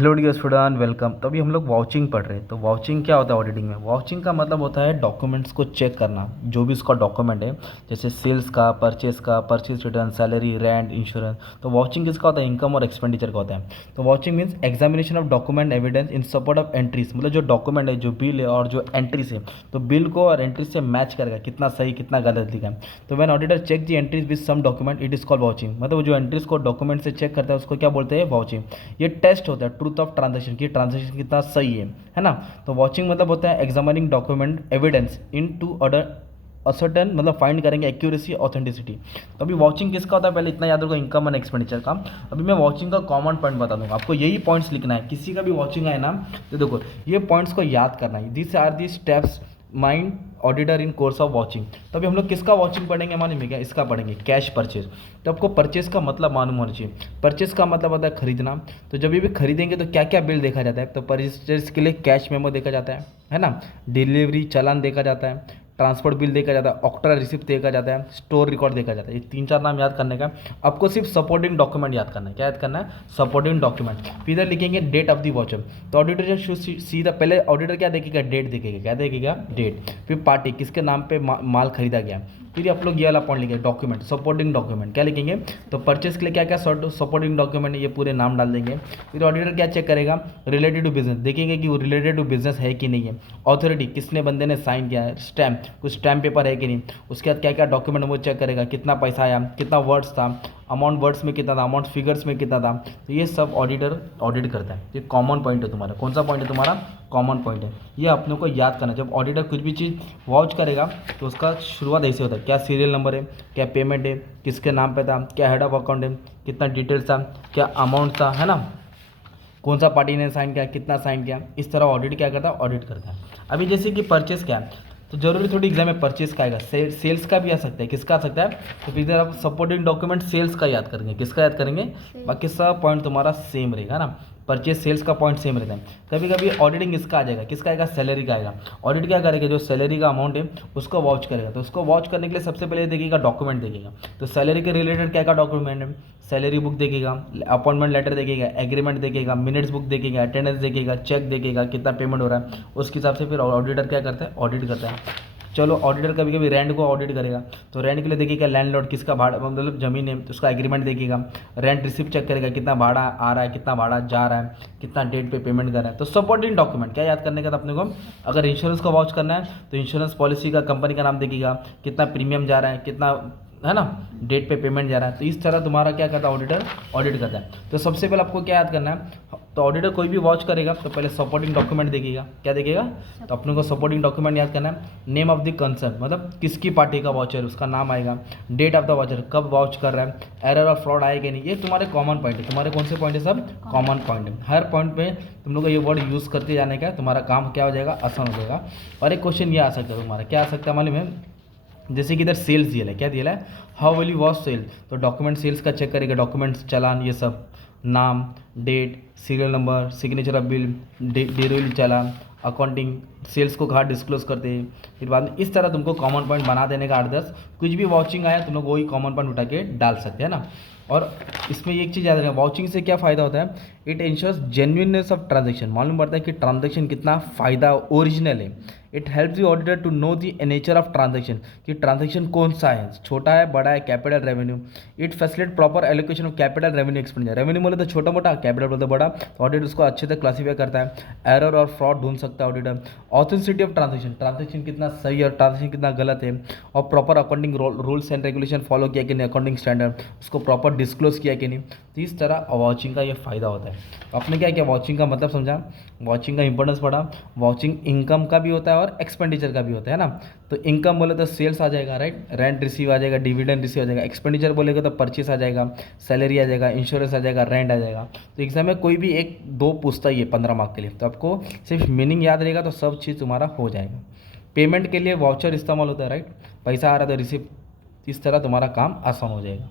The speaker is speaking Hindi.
Hello dear student, welcome. तो अभी हम लोग वाउचिंग पढ़ रहे हैं। तो वाउचिंग क्या होता है ऑडिटिंग में? वाउचिंग का मतलब होता है डॉक्यूमेंट्स को चेक करना, जो भी उसका डॉक्यूमेंट है, जैसे सेल्स का, purchase return, salary, rent, insurance. तो वाउचिंग किसका होता है? इनकम और एक्सपेंडिचर का होता है। तो vouching means examination of document evidence in support of entries, मतलब जो डॉक्यूमेंट है, जो बिल है और जो एंट्रीज है, तो बिल को और एंट्रीज से मैच करेगा, कितना सही कितना गलत लिखा है। तो when auditor check the entries with some document it is called vouching. मतलब जो एंट्रीज को डॉक्यूमेंट से चेक करता है उसको क्या बोलते हैं? वाउचिंग। ये टेस्ट होता है ट्रूथ ऑफ ट्रांजेक्शन की, ट्रांजेक्शन कितना सही है ना। तो वॉचिंग मतलब होता है examining document evidence in to order ascertain, मतलब फाइंड करेंगे एक्यूरेसी ऑथेंटिसिटी। तो अभी वॉचिंग किसका होता है पहले इतना याद रखो, इनकम एंड एक्सपेंडिचर का। अभी मैं वॉचिंग का कॉमन पॉइंट बता दूंगा आपको, यही पॉइंट्स लिखना है। किसी का भी वॉचिंग आए ना तो देखो ये पॉइंट्स को याद करना है। This are the steps mind auditor in course of vouching. तो अभी हम लोग किसका वॉचिंग पढ़ेंगे मालूम है क्या? इसका पढ़ेंगे, कैश परचेज। तो आपको परचेज का मतलब मालूम होना चाहिए। परचेज का मतलब होता है खरीदना। तो जब भी खरीदेंगे तो क्या क्या बिल देखा जाता है? तो परचेज के लिए कैश मेमो देखा जाता है ना। डिलीवरी चालान देखा जाता है, ट्रांसपोर्ट बिल देखा जाता है, ऑक्ट्रा रिसिप्ट देखा जाता है, स्टोर रिकॉर्ड देखा जाता है। ये तीन चार नाम याद करने का। आपको सिर्फ सपोर्टिंग डॉक्यूमेंट याद करना है। क्या याद करना है? Supporting document. फिर इधर लिखेंगे डेट ऑफ द वॉचर। तो ऑडिटर जो सीधा पहले ऑडिटर क्या देखेगा? डेट देखेगा। क्या देखेगा? डेट। फिर पार्टी, किसके नाम पे माल खरीदा गया। फिर आप लोग ये वाला पॉइंट लिखेंगे, डॉक्यूमेंट, सपोर्टिंग डॉक्यूमेंट। क्या लिखेंगे? तो परचेस के लिए क्या क्या सपोर्टिंग डॉक्यूमेंट है, ये पूरे नाम डाल देंगे। फिर ऑडिटर क्या चेक करेगा? रिलेटेड टू बिजनेस देखेंगे कि वो रिलेटेड टू बिजनेस है कि नहीं है। ऑथोरिटी, किसने बंदे ने साइन किया है। स्टैम्प, कुछ स्टैम्प पेपर है कि नहीं। उसके बाद क्या क्या डॉक्यूमेंट वो चेक करेगा, कितना पैसा आया, कितना वर्ड्स था, अमाउंट वर्ड्स में कितना था, अमाउंट फिगर्स में कितना था। तो ये सब ऑडिटर ऑडिट करता है। ये कॉमन पॉइंट है तुम्हारा। कौन सा पॉइंट है तुम्हारा? कॉमन पॉइंट है। ये अपने को याद करना। जब ऑडिटर कुछ भी चीज़ वॉच करेगा तो उसका शुरुआत ऐसे होता है, क्या सीरियल नंबर है, क्या पेमेंट है, किसके नाम पे था, क्या हेड ऑफ अकाउंट है, कितना डिटेल्स था, क्या अमाउंट था, है ना, कौन सा पार्टी ने साइन किया, कितना साइन किया। इस तरह ऑडिट क्या करता है? ऑडिट करता है। अभी जैसे कि परचेस क्या है, तो जरूरी थोड़ी एग्जाम में परचेस का आएगा, सेल्स का भी आ सकता है। किसका आ सकता है? तो फिर आप सपोर्टिंग डॉक्यूमेंट सेल्स का याद करेंगे। किसका याद करेंगे? बाकी सब पॉइंट तुम्हारा सेम रहेगा ना। परचेज सेल्स का पॉइंट सेम रहता है। कभी कभी ऑडिटिंग इसका आ जाएगा, किसका आएगा? सैलरी का आएगा। ऑडिट क्या करेगा? जो सैलरी का अमाउंट है उसको वॉच करेगा। तो उसको वॉच करने के लिए सबसे पहले देखिएगा डॉक्यूमेंट देखेगा। तो सैलरी के रिलेटेड क्या क्या डॉक्यूमेंट है? सैलरी बुक देखेगा, अपॉइंटमेंट लेटर देखेगा, एग्रीमेंट देखेगा, मिनट्स बुक देखेगा, अटेंडेंस देखेगा, चेक देखेगा, कितना पेमेंट हो रहा है। उसके हिसाब से फिर ऑडिटर क्या करता है? ऑडिट करता है। चलो ऑडिटर कभी कभी रेंट को ऑडिट करेगा। तो रेंट के लिए देखिएगा लैंडलॉर्ड, किसका भाड़ा, मतलब जमीन है तो उसका एग्रीमेंट देखिएगा। रेंट रिसिप्ट चेक करेगा, कितना भाड़ा आ रहा है, कितना भाड़ा जा रहा है, कितना डेट पे पेमेंट कर रहा है। तो सपोर्टिंग डॉक्यूमेंट क्या याद करने का था अपने को? अगर इंश्योरेंस को वॉच करना है तो इंश्योरेंस पॉलिसी का कंपनी का नाम देखिएगा, कितना प्रीमियम जा रहा है, कितना, है ना, डेट पे पेमेंट जा रहा है। तो इस तरह तुम्हारा क्या करता है? ऑडिटर ऑडिट करता है। तो सबसे पहले आपको क्या याद करना है? तो ऑडिटर कोई भी वॉच करेगा तो पहले सपोर्टिंग डॉक्यूमेंट देखेगा। क्या देखेगा? तो अपने को सपोर्टिंग डॉक्यूमेंट याद करना है। नेम ऑफ द कंसर्न, मतलब किसकी पार्टी का वॉचर, उसका नाम आएगा। डेट ऑफ द वॉचर, कब वॉच कर रहा है, एरर और फ्रॉड आएगा नहीं। ये तुम्हारे कॉमन पॉइंट है। तुम्हारे कौन से पॉइंट है? सब कॉमन पॉइंट है। हर पॉइंट पे तुम लोग को ये वर्ड यूज़ करते जाने का, तुम्हारा काम क्या हो जाएगा? आसान हो जाएगा। और एक क्वेश्चन ये आ सकता है तुम्हारा, क्या आ सकता है मालूम है? जैसे कि इधर सेल्स दिया है, क्या दिया है? How will you vouch sale. तो डॉक्यूमेंट सेल्स का चेक करेगा, डॉक्यूमेंट्स, चालान, ये सब, नाम, date, serial number, signature of bill, डेरोली चालान, अकाउंटिंग, सेल्स को कहाँ डिस्क्लोज करते हैं। फिर बाद में इस तरह तुमको कॉमन पॉइंट बना देने का 8-10, कुछ भी वॉचिंग आया तुम लोग वही कॉमन पॉइंट उठा के डाल सकते हैं ना। और इसमें एक चीज़ याद रखना, वॉचिंग से क्या फ़ायदा होता है? It ensures genuineness of transaction. मालूम पड़ता है कि ट्रांजेक्शन कितना फ़ायदा ओरिजिनल है। It helps the auditor to know the nature of transaction, कि ट्रांजेक्शन कौन सा है, छोटा है, बड़ा है, capital, revenue. It facilitate proper allocation of capital, revenue, expenditure. Revenue बोले तो छोटा मोटा, कैपिटल बोले तो बड़ा। तो ऑडिटर उसको अच्छे से क्लासीफाई करता है। एरर और फ्रॉड ढूंढ सकता है auditor. Authenticity of transaction, transaction कितना सही है और ट्रांजेक्शन कितना गलत है। और proper accounting rules and regulation follow किया कि नहीं, अकाउंटिंग स्टैंडर्ड उसको प्रॉपर डिस्क्लोज किया कि नहीं। तो इस तरह वॉचिंग का ये फ़ायदा होता है। आपने क्या किया? वॉचिंग का मतलब समझा, वॉचिंग का इंपॉर्टेंस पढ़ा। वॉचिंग इनकम का भी होता है और एक्सपेंडिचर का भी होता है ना। तो इनकम बोले तो सेल्स आ जाएगा, राइट, रेंट रिसीव आ जाएगा, डिविडेंड रिसीव आ जाएगा। एक्सपेंडिचर बोलेगा तो परचेस आ जाएगा, सैलरी आ जाएगा, इंश्योरेंस आ जाएगा, रेंट आ जाएगा। तो एग्जाम में कोई भी एक दो पूछता ही है 15 मार्क के लिए, तो आपको सिर्फ मीनिंग याद रहेगा तो सब चीज़ तुम्हारा हो जाएगा। पेमेंट के लिए वाउचर इस्तेमाल होता है, राइट, पैसा आ रहा था रिसीव, इस तरह तुम्हारा काम आसान हो जाएगा।